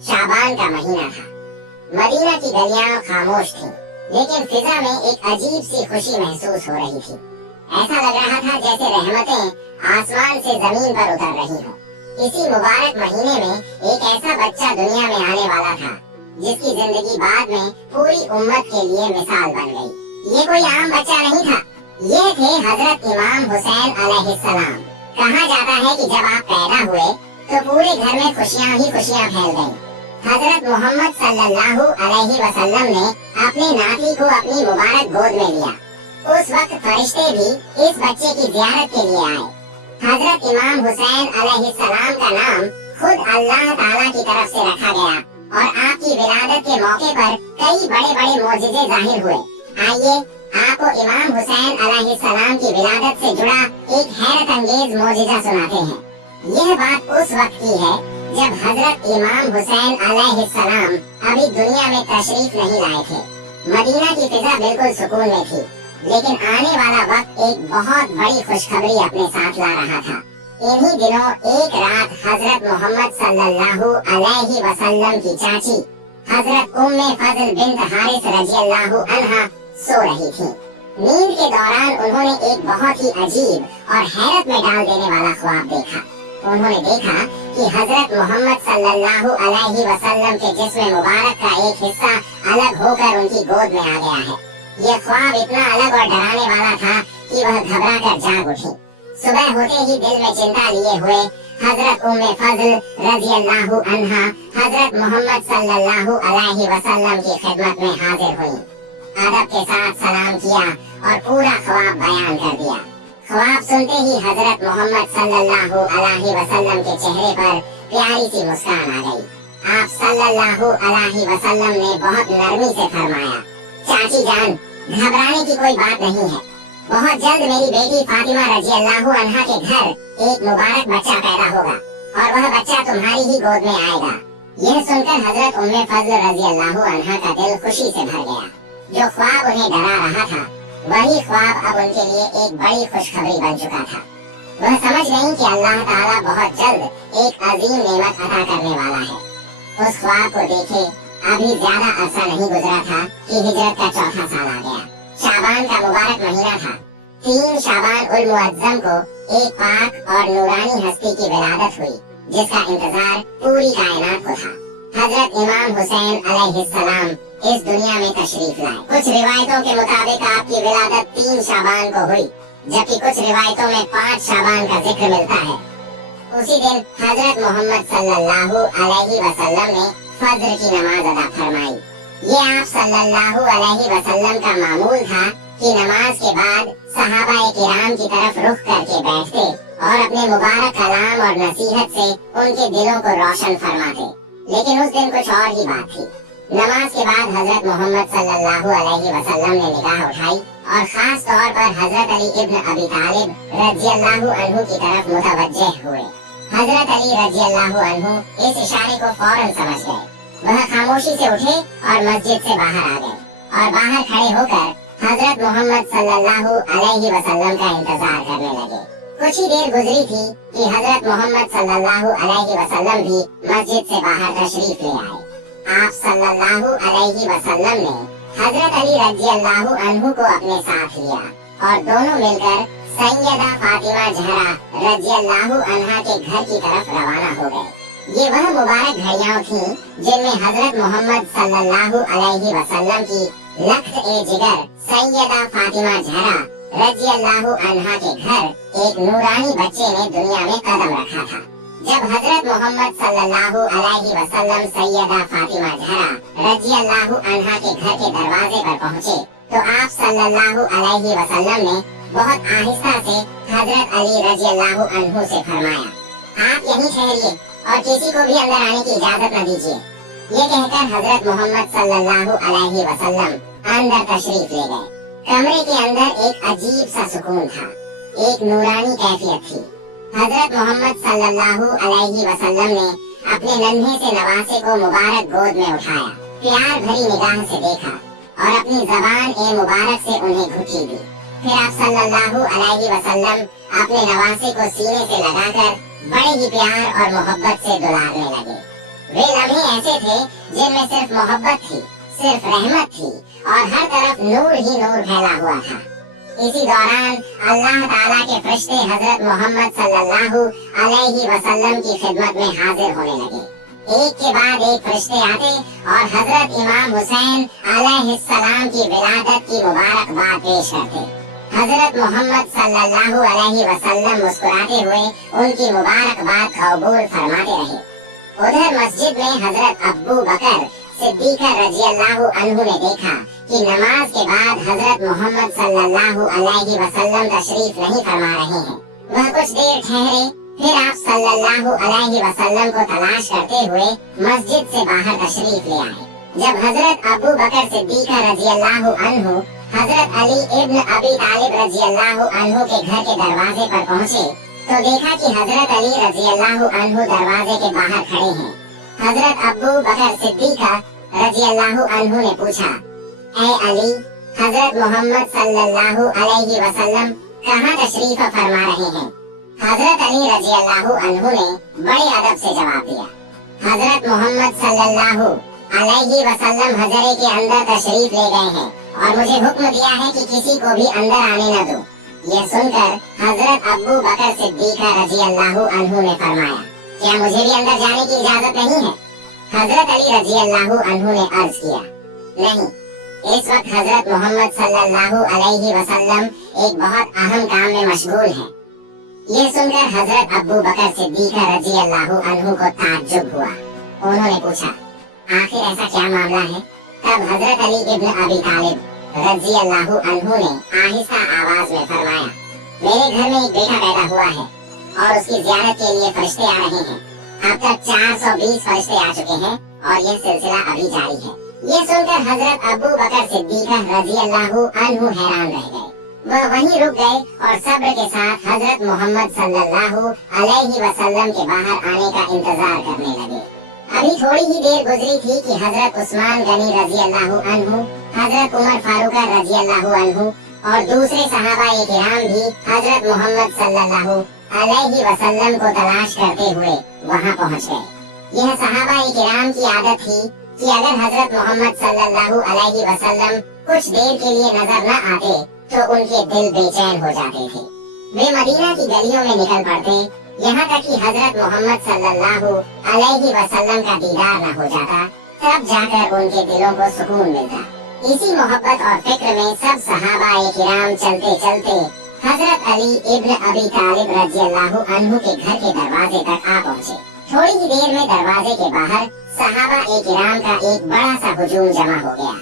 शाबान का महीना था। मदीना की गलियां खामोश थीं, लेकिन फिजा में एक अजीब सी खुशी महसूस हो रही थी। ऐसा लग रहा था जैसे रहमतें आसमान से जमीन पर उतर रही हों। इसी मुबारक महीने में एक ऐसा बच्चा दुनिया में आने वाला था जिसकी जिंदगी बाद में पूरी उम्मत के लिए मिसाल बन गई। ये कोई आम बच्चा नहीं था, ये थे हजरत इमाम हुसैन अलैहिस्सलाम। कहा जाता है कि जब आप पैदा हुए तो पूरे घर में खुशियां ही खुशियां फैल गईं। हजरत मोहम्मद सल्लल्लाहु अलैहि वसल्लम ने अपने नाती को अपनी मुबारक गोद में लिया। उस वक्त फरिश्ते भी इस बच्चे की जियारत के लिए आए। हजरत इमाम हुसैन अलैहिस्सलाम का नाम खुद अल्लाह ताला की तरफ से रखा गया और आपकी विलादत के मौके पर कई बड़े बड़े मौजिज़े जाहिर हुए। आइए आपको इमाम हुसैन अलैहिस्सलाम की विलादत से जुड़ा एक हैरत अंगेज मौजिज़ा सुनाते हैं। यह बात उस वक्त की है जब हजरत इमाम हुसैन अलैहिस्सलाम अभी दुनिया में तशरीफ नहीं लाए थे। मदीना की फिजा बिल्कुल सुकून में थी, लेकिन आने वाला वक्त एक बहुत बड़ी खुशखबरी अपने साथ ला रहा था। इन्हीं दिनों एक रात हजरत मोहम्मद सल्लल्लाहु अलैहि वसल्लम की चाची हजरत उम्मे फजल बिन्त हारिस रज़ियल्लाहु अन्हा सो रही थीं। नींद के दौरान उन्होंने एक बहुत ही अजीब और हैरत में डाल देने वाला ख्वाब देखा। उन्होंने देखा कि हजरत मोहम्मद सल्लल्लाहु अलैहि वसल्लम के जिस्म मुबारक का एक हिस्सा अलग होकर उनकी गोद में आ गया है। यह ख्वाब इतना अलग और डराने वाला था कि वह घबरा कर जाग उठी। सुबह होते ही दिल में चिंता लिए हुए हजरत उम्मे फजल रज़ियल्लाहु अन्हा हजरत मोहम्मद सल्लल्लाहु अलैहि वसल्लम की खिदमत में हाजिर हुई। अदब के साथ सलाम किया और पूरा ख्वाब बयान कर दिया। ख्वाब सुनते ही हजरत मोहम्मद सल्लल्लाहु अलैहि वसल्लम के चेहरे पर प्यारी सी मुस्कान आ गई। आप सल्लल्लाहु अलैहि वसल्लम ने बहुत नरमी से फरमाया, चाची जान, घबराने की कोई बात नहीं है। बहुत जल्द मेरी बेटी फातिमा रज़ियल्लाहु अन्हा के घर एक मुबारक बच्चा पैदा होगा और वह बच्चा तुम्हारी ही गोद में आएगा। यह सुनकर हजरत उम्मे फजल रज़ियल्लाहु अन्हा का दिल खुशी से भर गया। जो ख्वाब उन्हें डरा रहा था, वही ख्वाब अब उनके लिए एक बड़ी खुशखबरी बन चुका था। वह समझ गईं कि अल्लाह ताला बहुत जल्द एक अजीम नेमत अता करने वाला है। उस ख्वाब को देखे अभी ज्यादा अरसा नहीं गुजरा था कि हिजरत का चौथा साल आ गया। शाबान का मुबारक महीना था। 3 शाबान उल मुअज्जम को एक पाक और नूरानी हस्ती की विलादत हुई, जिसका इंतजार पूरी कायनात को था। हजरत इमाम हुसैन अलैहिस्सलाम इस दुनिया में तशरीफ लाए। कुछ रिवायतों के मुताबिक आपकी विलादत 3 शाबान को हुई, जबकि कुछ रिवायतों में 5 शाबान का जिक्र मिलता है। उसी दिन हजरत मोहम्मद सल्लल्लाहु अलैहि वसल्लम ने फज्र की नमाज अदा फरमाई। ये आप सल्लल्लाहु अलैहि वसल्लम का मामूल था कि नमाज के बाद सहाबाए किराम की तरफ रुख करके बैठते और अपने मुबारक कलाम और नसीहत से उनके दिलों को रोशन फरमाते। लेकिन उस दिन कुछ और ही बात थी। नमाज के बाद हजरत मोहम्मद सल्लल्लाहु अलैहि वसल्लम ने निगाह उठाई और खास तौर पर हजरत अली इब्न अबी तालिब रज़ियल्लाहु अन्हु की तरफ मुतवज्जह हुए। हजरत अली रज़ियल्लाहु अन्हु इस इशारे को फौरन समझ गए। वह खामोशी से उठे और मस्जिद से बाहर आ गए और बाहर खड़े होकर हजरत मोहम्मद सल्लल्लाहु अलैहि वसल्लम का इंतजार करने लगे। कुछ ही देर गुजरी थी कि हजरत मोहम्मद सल्लल्लाहु अलैहि वसल्लम भी मस्जिद से बाहर तशरीफ ले आए। आप सल्लल्लाहु अलैहि वसल्लम ने हजरत अली रज़ियल्लाहु अन्हु को अपने साथ लिया और दोनों मिलकर सैयदा फातिमा ज़हरा रज़ियल्लाहु अन्हा के घर की तरफ रवाना हो गए। ये वह मुबारक घड़ियां थीं जिनमें हजरत मोहम्मद सल्लल्लाहु अलैहि वसल्लम की लख्त ए जिगर सैयदा फातिमा ज़हरा रज़ियल्लाहु अन्हा के घर एक नूरानी बच्चे ने दुनिया में कदम रखा था। जब हजरत मोहम्मद सल्लल्लाहु अलैहि वसल्लम सैयदा फातिमा ज़हरा रज़ियल्लाहु अन्हा के घर के दरवाजे पर पहुँचे तो आप सल्लल्लाहु अलैहि वसल्लम ने बहुत आहिस्ता से हजरत अली रज़ियल्लाहु अन्हु से फरमाया, आप यहीं ठहरिए और किसी को भी अंदर आने की इजाजत न दीजिए। ये कहकर हजरत मोहम्मद सल्लल्लाहु अलैहि वसल्लम अंदर तशरीफ ले गए। कमरे के अंदर एक अजीब सा सुकून था, एक नूरानी कैफियत थी। हजरत मोहम्मद सल्लल्लाहु अलैहि वसल्लम ने अपने नन्हे से नवासे को मुबारक गोद में उठाया, प्यार भरी निगाह से देखा और अपनी ज़बान ए मुबारक से उन्हें घुट्टी दी। फिर आप सल्लल्लाहु अलैहि वसल्लम अपने नवासे को सीने से लगाकर बड़े ही प्यार और मोहब्बत से दुलारने लगे। वे लम्हे ऐसे थे जिनमें सिर्फ मोहब्बत थी, सिर्फ रहमत थी और हर तरफ नूर ही नूर फैला हुआ था। इसी दौरान अल्लाह ताला के फरिश्ते हजरत मोहम्मद सल्लल्लाहु अलैहि वसल्लम की खिदमत में हाजिर होने लगे। एक के बाद एक फरिश्ते आते और हजरत इमाम हुसैन अलैहिस्सलाम की विलादत की मुबारकबाद पेश करते। हजरत मोहम्मद सल्लल्लाहु अलैहि वसल्लम मुस्कुराते हुए उनकी मुबारकबाद कबूल फरमाते रहे। उधर मस्जिद में हजरत अब्बू बकर सिद्दीक रज़ियल्लाहु अन्हु ने देखा कि नमाज के बाद हजरत मोहम्मद सल्लल्लाहु अलैहि वसल्लम तशरीफ नहीं फरमा रहे हैं। वह कुछ देर ठहरे, फिर आप सल्लल्लाहु अलैहि वसल्लम को तलाश करते हुए मस्जिद से बाहर तशरीफ ले आए। जब हजरत अबू बकर सिद्दीक रज़ियल्लाहु अन्हु हजरत अली इब्न अबी तालिब रज़ियल्लाहु अन्हु के घर के दरवाजे पर पहुँचे तो देखा कि हजरत अली रज़ियल्लाहु अन्हु दरवाजे के बाहर खड़े हैं। हजरत अबू बकर सिद्दीक रज़ियल्लाहु अन्हु ने पूछा, ऐ अली, हजरत मोहम्मद सल्लल्लाहु अलैहि वसल्लम कहाँ तशरीफ फरमा रहे हैं? हजरत अली रज़ियल्लाहु अन्हु ने बड़े अदब से जवाब दिया, हजरत मोहम्मद सल्लल्लाहु अलैहि वसल्लम हजरे के अंदर तशरीफ ले गए हैं और मुझे हुक्म दिया है कि किसी को भी अंदर आने न दो। यह सुनकर हजरत अबू बकर सिद्दीक रज़ियल्लाहु अन्हु ने फरमाया, क्या मुझे भी अंदर जाने की इजाजत नहीं है? हजरत अली रज़ियल्लाहु अन्हु ने अर्ज किया, नहीं, इस वक्त हजरत मोहम्मद सल्लल्लाहु अलैहि वसल्लम एक बहुत अहम काम में मशगूल हैं। यह सुनकर हजरत अबू बकर सिद्दीक रज़ियल्लाहु अन्हु को ताज्जुब हुआ। उन्होंने पूछा, आखिर ऐसा क्या मामला है? तब हजरत अली इब्न अबी तालिब रज़ियल्लाहु अन्हु ने आहिस्ता आवाज में फरमाया, मेरे घर में एक बेटा पैदा हुआ है और उसकी ज़ियारत के लिए फरिश्ते आ रहे हैं। अब तक 420 फरिश्ते आ चुके हैं और यह सिलसिला अभी जारी है। ये सुनकर हजरत अबू बकर सिद्दीक रज़ियल्लाहु अन्हु हैरान रह गए। वह वहीं रुक गए और सब्र के साथ हजरत मोहम्मद सल्लल्लाहु अलैहि वसल्लम के बाहर आने का इंतजार करने लगे। अभी थोड़ी ही देर गुजरी थी कि हजरत उस्मान गनी रज़ियल्लाहु अन्हु, हजरत उमर फारूक रज़ियल्लाहु अन्हु और दूसरे सहाबाए किराम भी हजरत मोहम्मद सल्लल्लाहु अलैहि वसल्लम को तलाश करते हुए वहां पहुंच गए। यह सहाबाए किराम की आदत थी कि अगर हजरत मोहम्मद सल्लल्लाहु अलैहि वसल्लम कुछ देर के लिए नजर न आते तो उनके दिल बेचैन हो जाते थे। वे मदीना की गलियों में निकल पड़ते, यहाँ तक कि हजरत मोहम्मद सल्लल्लाहु अलैहि वसल्लम का दीदार न हो जाता, तब जाकर उनके दिलों को सुकून मिलता। इसी मोहब्बत और फिक्र में सब सहाबाए किराम चलते चलते हजरत अली इब्न अबी तालिब रज़ियल्लाहु अन्हु के घर के दरवाजे तक आ पहुँचे। थोड़ी ही देर में दरवाजे के बाहर सहाबाए किराम का एक बड़ा सा हुजूम जमा हो गया।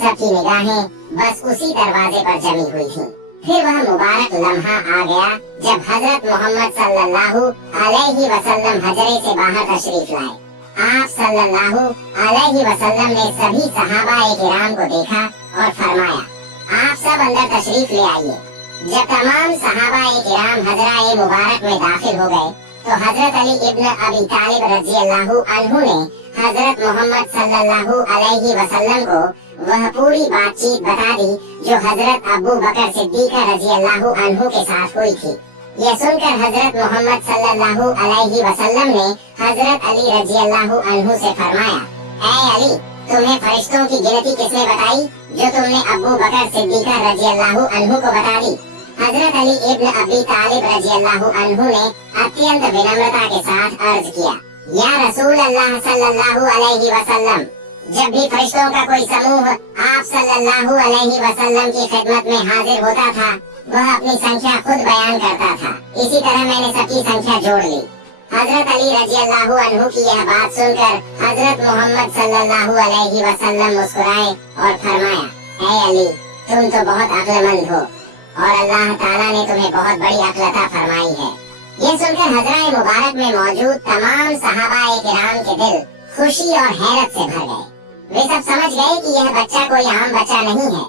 सबकी निगाहें बस उसी दरवाजे पर जमी हुई थीं। फिर वह मुबारक लम्हा आ गया जब हजरत मोहम्मद सल्लल्लाहु अलैहि वसल्लम हजरे से बाहर तशरीफ लाए। आप सल्लल्लाहु अलैहि वसल्लम ने सभी सहाबाए किराम को देखा और फरमाया, आप सब अंदर तशरीफ ले आइए। जब तमाम सहाबाए किराम हजराए मुबारक में दाखिल हो गए तो हजरत अली इब्न अबी तालिब रज़ियल्लाहु अन्हु ने हजरत मोहम्मद सल्लल्लाहु अलैहि वसल्लम को वह पूरी बातचीत बता दी जो हजरत अबू बकर सिद्दीक रज़ियल्लाहु अन्हु के साथ हुई थी। यह सुनकर हजरत मोहम्मद सल्लल्लाहु अलैहि वसल्लम ने हजरत अली रज़ियल्लाहु अन्हु से फरमाया, ऐ अली, तुम्हें फरिश्तों की गिनती किसने बताई जो तुमने अबू बकर सिद्दीक रज़ियल्लाहु अन्हु को बता दी? हजरत अली इब्न अबी तालिब रज़ियल्लाहु अन्हु ने अत्यंत विनम्रता के साथ अर्ज किया, या रसूल अल्लाह सल्लल्लाहु अलैहि वसल्लम, जब भी फरिश्तों का कोई समूह आप सल्लल्लाहु अलैहि वसल्लम की खिदमत में हाजिर होता था, वह अपनी संख्या खुद बयान करता था। इसी तरह मैंने सबकी संख्या जोड़ ली। हजरत अली रज़ियल्लाहु अन्हु की यह बात सुनकर हजरत मोहम्मद सल्लल्लाहु अलैहि वसल्लम मुस्कुराए और फरमाया, ऐ अली, तुम तो बहुत अक्लमंद हो और अल्लाह ताला ने तुम्हें बहुत बड़ी अक्लता फरमाई है। यह सुनकर हजराए मुबारक में मौजूद तमाम सहाबाए किराम के दिल खुशी और हैरत से भर गए। वे सब समझ गए कि यह बच्चा कोई आम बच्चा नहीं है,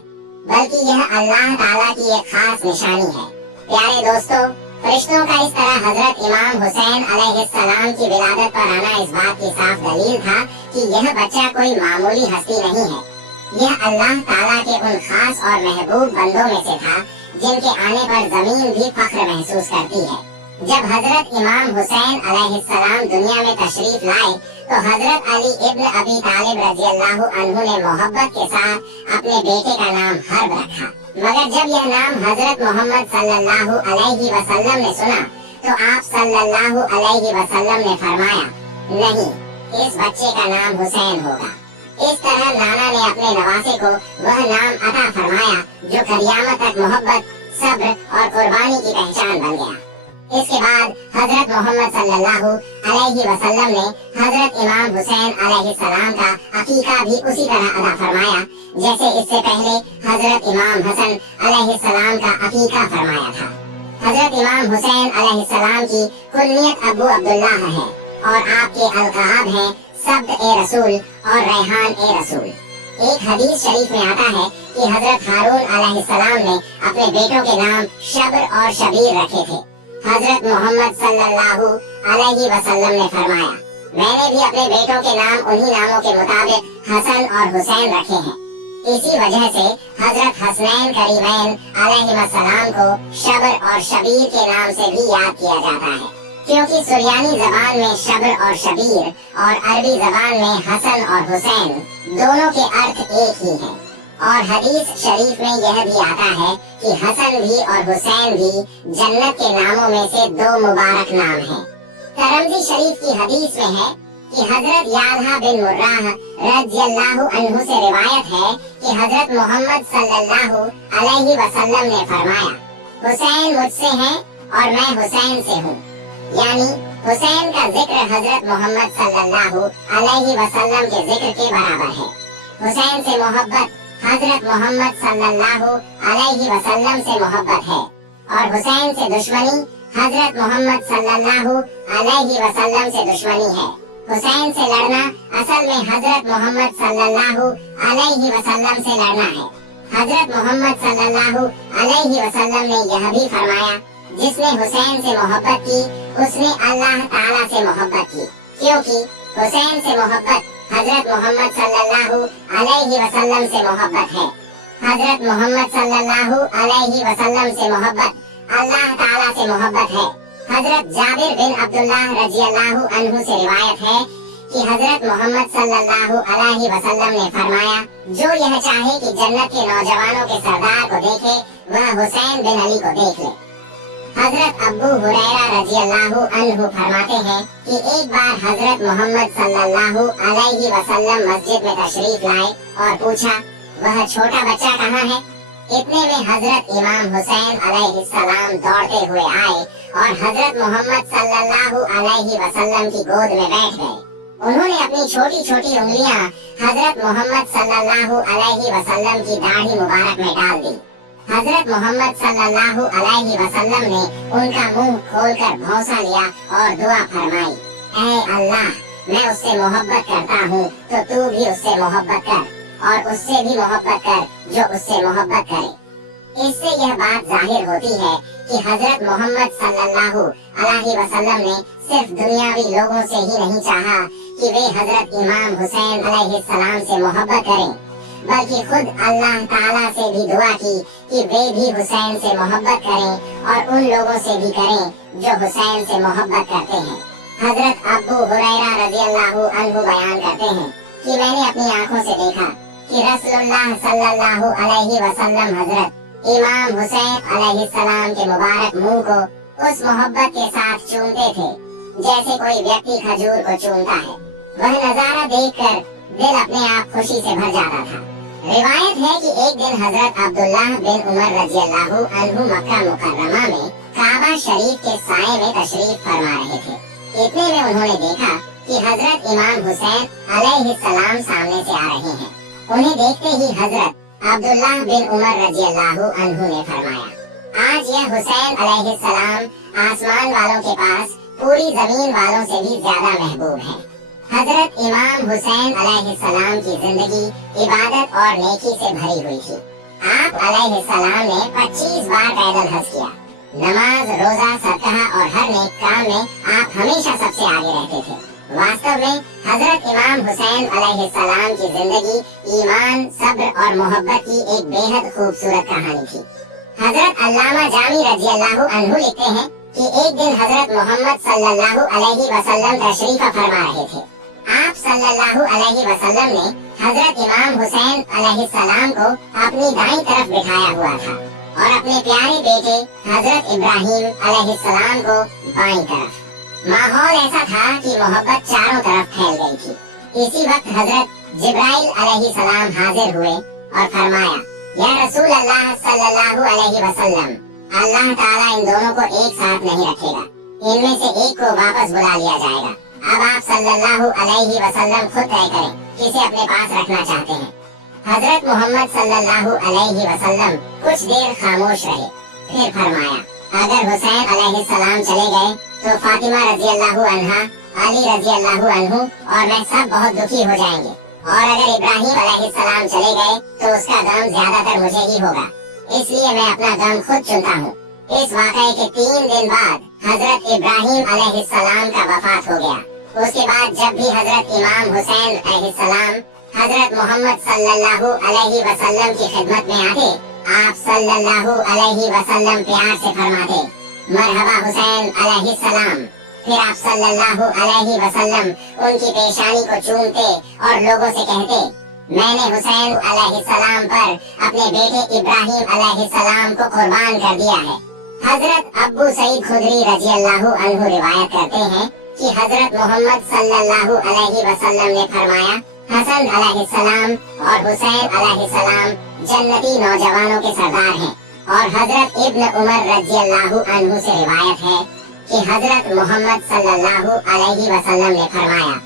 बल्कि यह अल्लाह ताला की एक खास निशानी है। प्यारे दोस्तों, फरिश्तों का इस तरह हजरत इमाम हुसैन अलैहिस्सलाम की विलादत पर आना इस बात की साफ दलील था कि यह बच्चा कोई मामूली हस्ती नहीं है। यह अल्लाह ताला के उन खास और महबूब बंदों में से था जिनके आने पर जमीन भी फख्र महसूस करती है। जब हजरत इमाम हुसैन अलैहिस्सलाम दुनिया में तशरीफ लाए तो हजरत अली इब्न अबी तालिब रजी अल्लाह अन्हु ने मोहब्बत के साथ अपने बेटे का नाम हर्ब रखा। मगर जब यह नाम हजरत मोहम्मद सल्लल्लाहु अलैहि वसल्लम ने सुना तो आप सल्लल्लाहु अलैहि वसल्लम ने फरमाया, नहीं, इस बच्चे का नाम हुसैन होगा। इस तरह नाना ने अपने नवासे को वह नाम अता फरमाया जो कयामत तक मोहब्बत, सब्र और कुर्बानी की पहचान बन गया। इसके बाद हजरत मोहम्मद सल्लल्लाहु अलैहि वसल्लम ने हजरत इमाम हुसैन अलैहि सलाम का अकीका भी उसी तरह अदा फरमाया जैसे इससे पहले हजरत इमाम हसन अलैहि सलाम का अकीका फरमाया था। हजरत इमाम हुसैन अलैहि सलाम की कुन्नियत अबू अब्दुल्लाह है और आपके अलकाब हैं सब्द ए रसूल और रेहान ए रसूल। एक हदीस शरीफ में आता है कि हजरत हारून अलैहि सलाम ने अपने बेटों के नाम शब्र और शबीर रखे थे। हजरत मोहम्मद सल्लल्लाहु अलैहि वसल्लम ने फरमाया, मैंने भी अपने बेटों के नाम उन्हीं नामों के मुताबिक हसन और हुसैन रखे हैं। इसी वजह से हजरत हसनैन करीमैन अलैहिस्सलाम को शब्र और शबीर के नाम से भी याद किया जाता है, क्योंकि सुरयानी जबान में शब्र और शबीर और अरबी जबान में हसन और हुसैन दोनों के अर्थ एक ही हैं। और हदीस शरीफ में यह भी आता है कि हसन भी और हुसैन भी जन्नत के नामों में से दो मुबारक नाम हैं। तिरमिज़ी शरीफ की हदीस में है कि हजरत याल्हा बिन मुर्राह रज़ियल्लाहु अन्हु से रिवायत है कि हजरत मोहम्मद सल्लल्लाहु अलैहि वसल्लम ने फरमाया, हुसैन मुझसे हैं और मैं हुसैन से हूँ। यानी हुसैन का जिक्र हजरत मोहम्मद सल्लल्लाहु अलैहि वसल्लम के जिक्र के बराबर है। हुसैन से मोहब्बत हजरत मोहम्मद सल्लल्लाहु अलैहि वसल्लम से मोहब्बत है और हुसैन से दुश्मनी हजरत मोहम्मद सल्लल्लाहु अलैहि वसल्लम से दुश्मनी है। हुसैन से लड़ना असल में हजरत मोहम्मद सल्लल्लाहु अलैहि वसल्लम से लड़ना है। हजरत मोहम्मद सल्लल्लाहु अलैहि वसल्लम ने यह भी फरमाया, जिसने हुसैन से मोहब्बत की उसने अल्लाह ताला से मोहब्बत की, क्योंकि हुसैन से मोहब्बत हजरत मोहम्मद सल्लल्लाहु अलैहि वसल्लम से मोहब्बत है। हजरत मोहम्मद सल्लल्लाहु अलैहि वसल्लम से मोहब्बत अल्लाह ताला से मोहब्बत है। हजरत जाबिर बिन अब्दुल्लाह रज़ियल्लाहु अन्हु से रिवायत है कि हजरत मोहम्मद सल्लल्लाहु अलैहि वसल्लम ने फरमाया, जो यह चाहे कि जन्नत के नौजवानों के सरदार को देखे वह हुसैन बिन अली को देख ले। हजरत अबू हुरैरा रज़ियल्लाहु अन्हु फरमाते हैं कि एक बार हजरत मोहम्मद सल्लल्लाहु अलैहि वसल्लम मस्जिद में तशरीफ लाए और पूछा, वह छोटा बच्चा कहाँ है? इतने में हजरत इमाम हुसैन अलैहिस्सलाम दौड़ते हुए आए और हजरत मोहम्मद सल्लल्लाहु अलैहि वसल्लम की गोद में बैठ गए। उन्होंने अपनी छोटी छोटी उंगलियां हजरत मोहम्मद सल्लल्लाहु अलैहि वसल्लम की दाढ़ी मुबारक में डाल दी। हजरत मोहम्मद सल्लल्लाहु अलैहि वसल्लम ने उनका मुंह खोलकर भौंसा लिया और दुआ फरमाई, ऐ अल्लाह, मैं उससे मोहब्बत करता हूँ तो तू भी उससे मोहब्बत कर और उससे भी मोहब्बत कर जो उससे मोहब्बत करे। इससे यह बात जाहिर होती है कि हजरत मोहम्मद सल्लल्लाहु अलैहि वसल्लम ने सिर्फ दुनियावी लोगों से ही नहीं चाहा कि वे हजरत इमाम हुसैन अलैहिस्सलाम से मोहब्बत करें, बल्कि खुद अल्लाह ताला से भी दुआ की कि वे भी हुसैन से मोहब्बत करें और उन लोगों से भी करें जो हुसैन से मोहब्बत करते हैं। हजरत अबू हुरैरा रज़ियल्लाहु अन्हु बयान करते हैं कि मैंने अपनी आंखों से देखा कि रसूलुल्लाह सल्लल्लाहु अलैहि वसल्लम हजरत इमाम हुसैन अलैहिस्सलाम के मुबारक मुंह को उस मोहब्बत के साथ चूमते थे जैसे कोई व्यक्ति खजूर को चूमता है। वह नजारा देखकर दिल अपने आप खुशी से भर जाता था। रिवायत है कि एक दिन हजरत अब्दुल्लाह बिन उमर रज़ियल्लाहु अन्हु मक्का मुकर्रमा में काबा शरीफ के साए में तशरीफ फरमा रहे थे। इतने में उन्होंने देखा कि हजरत इमाम हुसैन अलैहिस्सलाम सामने से आ रहे हैं। उन्हें देखते ही हजरत अब्दुल्लाह बिन उमर रज़ियल्लाहु अन्हु ने फरमाया, आज यह हुसैन अलैहिस्सलाम आसमान वालों के पास पूरी जमीन वालों से भी ज्यादा महबूब है। हजरत इमाम हुसैन अलैहिस्सलाम की जिंदगी इबादत और नेकी से भरी हुई थी। आप अलैहिस्सलाम ने 25 बार पैदल हज किया। नमाज, रोजा, सदका और हर नेक काम में आप हमेशा सबसे आगे रहते थे। वास्तव में हजरत इमाम हुसैन अलैहिस्सलाम की जिंदगी ईमान, सब्र और मोहब्बत की एक बेहद खूबसूरत कहानी थी। हजरत अल्लामा जामी रज़ियल्लाहु अन्हु लिखते हैं कि एक दिन हजरत मोहम्मद सल्लल्लाहु अलैहि वसल्लम तशरीफ फरमा रहे थे। आप सल्लल्लाहु अलैहि वसल्लम ने हजरत इमाम हुसैन अलैहिस्सलाम को अपनी दाईं तरफ बिठाया हुआ था और अपने प्यारे बेटे हजरत इब्राहिम अलैहिस्सलाम को बाईं तरफ। माहौल ऐसा था कि मोहब्बत चारों तरफ फैल गई थी। इसी वक्त हजरत जिब्राइल अलैहिस्सलाम हाजिर हुए और फरमाया, या रसूल अल्लाह सल्लल्लाहु अलैहि वसल्लम, अल्लाह ताला इन दोनों को एक साथ नहीं रखेगा, इनमें से एक को वापस बुला लिया जाएगा। अब आप सल्लल्लाहु अलैहि वसल्लम खुद तय करें किसे अपने पास रखना चाहते हैं। हजरत मोहम्मद सल्लल्लाहु अलैहि वसल्लम कुछ देर खामोश रहे, फिर फरमाया, अगर हुसैन अलैहिस्सलाम चले गए तो फातिमा रज़ियल्लाहु अन्हा, अली रज़ियल्लाहु अन्हु और मैं सब बहुत दुखी हो जाएंगे, और अगर इब्राहिम अलैहिस्सलाम चले गए तो उसका गम ज्यादातर मुझे ही होगा, इसलिए मैं अपना गम खुद चुनता हूँ। इस वाक़ये के 3 दिन बाद हजरत इब्राहिम अलैहिस्सलाम का वफात हो गया। उसके बाद जब भी हजरत इमाम हुसैन अलैहिस्सलाम हजरत मोहम्मद सल्लल्लाहु अलैहि वसल्लम की खिदमत में आते, आप सल्लल्लाहु अलैहि वसल्लम प्यार से फरमाते, मरहबा हुसैन अलैहिस्सलाम। फिर आप सल्लल्लाहु अलैहि वसल्लम उनकी पेशानी को चूमते और लोगों से कहते, मैंने हुसैन अलैहिस्सलाम पर अपने बेटे इब्राहिम अलैहिस्सलाम को कुर्बान कर दिया है। हजरत अब्बू सईद खुदरी रज़ियल्लाहु अन्हु रिवायत करते हैं कि हजरत मोहम्मद सल्लल्लाहु अलैहि वसल्लम ने फरमाया, हसन अलैहिस्सलाम और हुसैन अलैहिस्सलाम जन्नती नौजवानों के सरदार हैं। और हजरत इब्न उमर रज़ियल्लाहु अन्हु से रिवायत है कि हजरत मोहम्मद सल्लल्लाहु अलैहि वसल्लम ने फरमाया,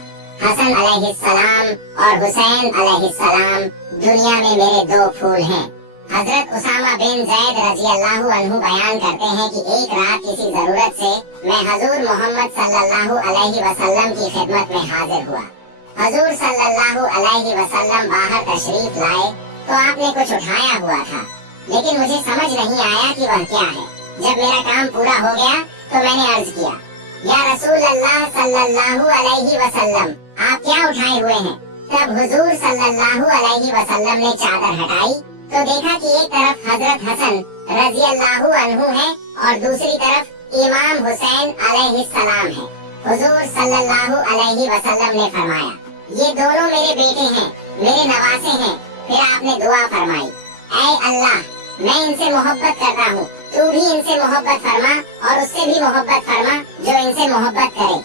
हसन अलैहिस्सलाम और हुसैन अलैहिस्सलाम दुनिया में मेरे 2 फूल हैं। हजरत उसामा बिन जैद रज़ियल्लाहु अन्हु बयान करते हैं कि एक रात किसी जरूरत से मैं हजूर मोहम्मद सल्लल्लाहु अलैहि वसल्लम की खिदमत में हाजिर हुआ। हजूर सल्लल्लाहु अलैहि वसल्लम बाहर तशरीफ लाए तो आपने कुछ उठाया हुआ था, लेकिन मुझे समझ नहीं आया कि वह क्या है। जब मेरा काम पूरा हो गया तो मैंने अर्ज किया, या रसूल अल्लाह सल्लल्लाहु अलैहि वसल्लम, आप क्या उठाए हुए हैं? तब हुजूर सल्लल्लाहु अलैहि वसल्लम ने चादर हटाई तो देखा कि एक तरफ हजरत हसन रज़ियल्लाहु अन्हु है और दूसरी तरफ इमाम हुसैन अलैहिस्सलाम है। हुजूर सल्लल्लाहु अलैहि वसल्लम ने फरमाया, ये दोनों मेरे बेटे हैं, मेरे नवासे हैं। फिर आपने दुआ फरमाई, ऐ अल्लाह, मैं इनसे मोहब्बत करता हूँ, तू भी इनसे मोहब्बत फरमा और उससे भी मोहब्बत फरमा जो इनसे मोहब्बत करे।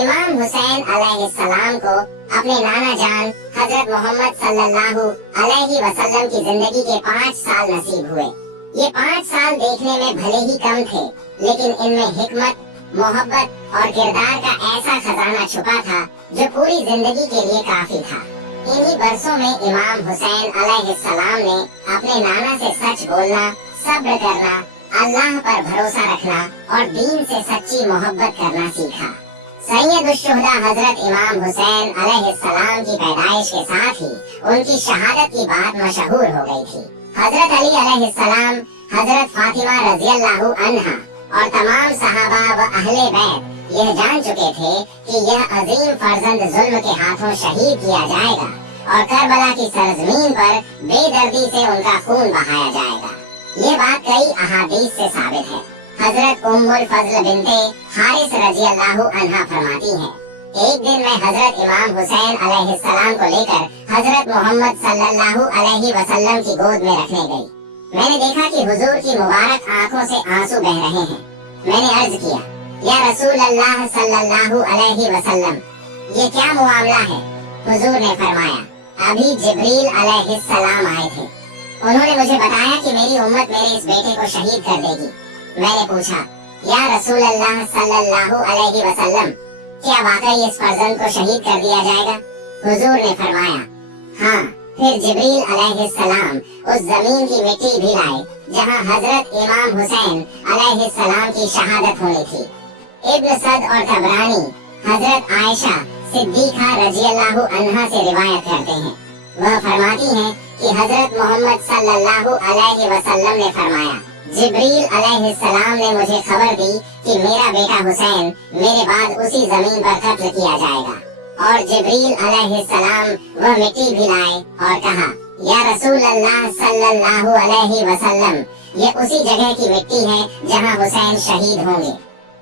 इमाम हुसैन अलैहिस्सलाम को अपने नाना जान हजरत मोहम्मद सल्लल्लाहु अलैहि वसल्लम की जिंदगी के 5 साल नसीब हुए। ये 5 साल देखने में भले ही कम थे, लेकिन इनमें हिकमत, मोहब्बत और किरदार का ऐसा खजाना छुपा था जो पूरी जिंदगी के लिए काफी था। इन्हीं बरसों में इमाम हुसैन अलैहिस्सलाम ने अपने नाना से सच बोलना, सब्र करना, अल्लाह पर भरोसा रखना और दीन से सच्ची मोहब्बत करना सीखा। सैयदुश्शुहदा हजरत इमाम हुसैन अलैहिस्सलाम की पैदाइश के साथ ही उनकी शहादत की बात मशहूर हो गई थी। हजरत अली अलैहिस्सलाम, हजरत फातिमा रज़ियल्लाहु अन्हा और तमाम सहाबा व अहले बैत यह जान चुके थे कि यह अजीम फर्जंद जुल्म के हाथों शहीद किया जाएगा और करबला की सरजमीन पर बेदर्दी से उनका खून बहाया जाएगा। ये बात कई अहादीस से साबित है। हजरत उम्मुल फज़ल बिनते हारिस रज़ियल्लाहु अन्हा फरमाती हैं, एक दिन मैं हजरत इमाम हुसैन अलैहिस्सलाम को लेकर हजरत मोहम्मद सल्लल्लाहु अलैहि वसल्लम की गोद में रखने गई। मैंने देखा कि हुजूर की मुबारक आंखों से आंसू बह रहे हैं। मैंने अर्ज किया, या रसूल अल्लाह सल्लल्लाहु अलैहि वसल्लम, ये क्या मामला है? हुजूर ने फरमाया, अभी जिब्रील अलैहिस्सलाम आए थे, उन्होंने मुझे बताया कि मेरी उम्मत मेरे इस बेटे को शहीद कर देगी। मैंने पूछा, या रसूल अल्लाह सल्लल्लाहु अलैहि वसल्लम, क्या वाकई इस फर्जंद को शहीद कर दिया जाएगा? हुजूर ने फरमाया, हाँ। फिर जिब्रील अलैहिस्सलाम उस जमीन की मिट्टी भी लाए जहाँ हजरत इमाम हुसैन अलैहिस्सलाम की शहादत होनी थी। इब्न सद और तबरानी हजरत आयशा सिद्दीक़ा रज़ियल्लाहु अन्हा से रिवायत करते हैं। वह फरमाती हैं कि हजरत मोहम्मद सल्लल्लाहु अलैहि वसल्लम ने फरमाया, जिब्रील अलैहिस्सलाम ने मुझे खबर दी कि मेरा बेटा हुसैन मेरे बाद उसी जमीन पर कत्ल किया जाएगा। और जिब्रील अलैहिस्सलाम वह मिट्टी भी लाए और कहा, या रसूल अल्लाह सल्लल्लाहु अलैहि वसल्लम, ये उसी जगह की मिट्टी है जहाँ हुसैन शहीद होंगे।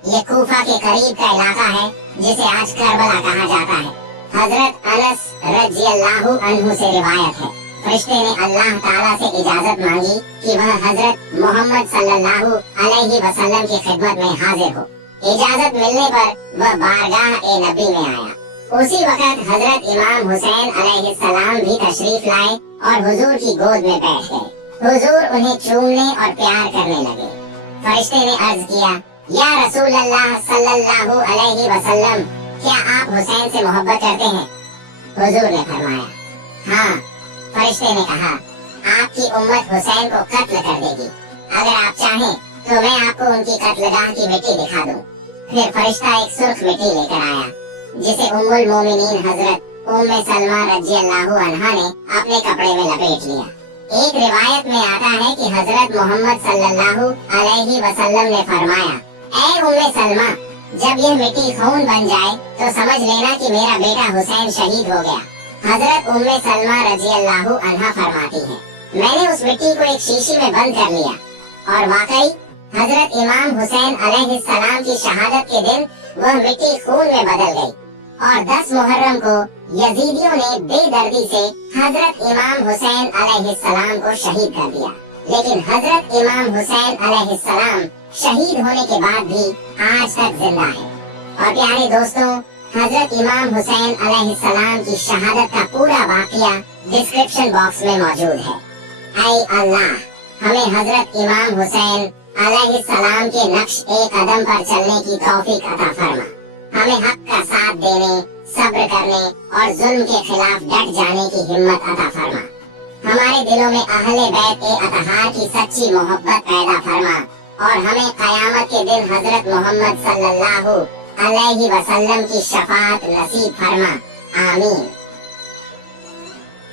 ये कूफा के करीब का इलाका है जिसे आज करबला कहा जाता है। हजरत अनस रज़ियल्लाहु अन्हु से रिवायत है, फरिश्ते ने अल्लाह ताला से इजाजत मांगी कि वह हजरत मोहम्मद सल्लल्लाहु अलैहि वसल्लम की खिदमत में हाजिर हो। इजाजत मिलने पर वह बारगाह ए नबी में आया। उसी वक्त हजरत इमाम हुसैन अलैहिस्सलाम भी तशरीफ लाए और हुजूर की गोद में बैठ गए। हुजूर उन्हें चूमने और प्यार करने लगे। फरिश्ते ने अर्ज किया, या रसूल अल्लाह सल्लल्लाहु अलैहि वसल्लम, क्या आप हुसैन से मोहब्बत करते हैं? हुजूर ने फरमाया, हाँ। फरिश्ते ने कहा, आपकी उम्मत हुसैन को कत्ल कर देगी। अगर आप चाहें तो मैं आपको उनकी कत्लगाह की मिट्टी दिखा दूं। फिर फरिश्ता एक सुर्ख मिट्टी लेकर आया, जिसे उम्मुल मोमिनीन हजरत उम्मे सलमा रज़ियल्लाहु अन्हा ने अपने कपड़े में लपेट लिया। एक रिवायत में आता है कि हजरत मोहम्मद सल्लल्लाहु अलैहि वसल्लम ने फरमाया, ऐ उम्मे सलमा, जब यह मिट्टी खून बन जाए तो समझ लेना कि मेरा बेटा हुसैन शहीद हो गया। हजरत उम्मे सलमा रज़ियल्लाहु अन्हा फरमाती है, मैंने उस मिट्टी को एक शीशी में बंद कर लिया और वाकई हजरत इमाम हुसैन अलैहिस्सलाम की शहादत के दिन वह मिट्टी खून में बदल गई और 10 मुहर्रम को यजीदियों ने बेदर्दी से हजरत इमाम हुसैन अलैहिस्सलाम को शहीद कर दिया। लेकिन हजरत इमाम हुसैन अलैहिस्सलाम शहीद होने के बाद भी आज तक जिंदा है। और प्यारे दोस्तों, हजरत इमाम हुसैन अलैहिस्सलाम की शहादत का पूरा वाकया डिस्क्रिप्शन बॉक्स में मौजूद है। ऐ अल्लाह, हमें हजरत इमाम हुसैन अलैहिस्सलाम के नक्श ए कदम पर चलने की तौफीक अता फरमा। हमें हक का साथ देने, सब्र करने और जुल्म के खिलाफ डट जाने की हिम्मत अता फरमा। हमारे दिलों में अहले बैत ए अतहार की सच्ची मोहब्बत पैदा फरमा और हमें कयामत के दिन हजरत मोहम्मद सल्लल्लाहु अलैहि वसल्लम की शफाअत नसीब फरमा। आमीन।